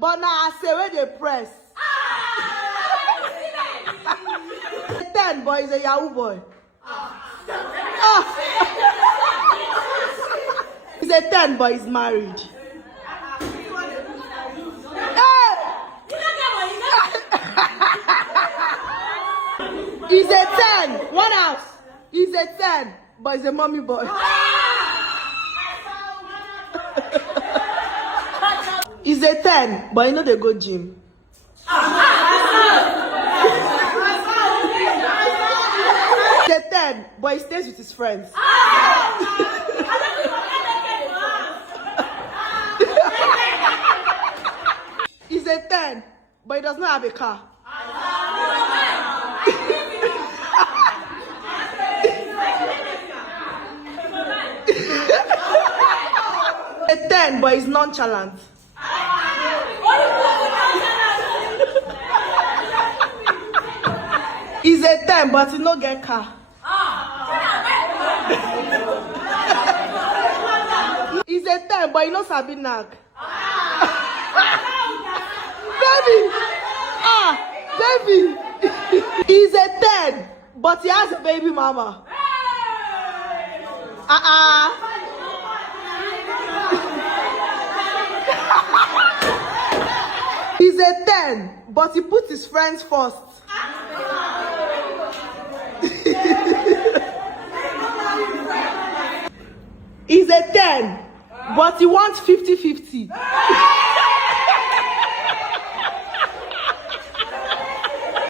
but now I say where they press. 10, but he's a Yahoo boy. He's a 10, but he's married. He's a 10. One house. He's a 10, but he's a mommy boy. He's a 10, but you know they go gym. He's a 10, but he stays with his friends. He's a 10, but he does not have a car. A 10, but he's nonchalant. He's a 10, but he no get car. He's a 10, but he no sabi knack. Baby. He's a 10, but he has a baby mama. He's a 10, but he puts his friends first. He's a 10, but he wants 50-50.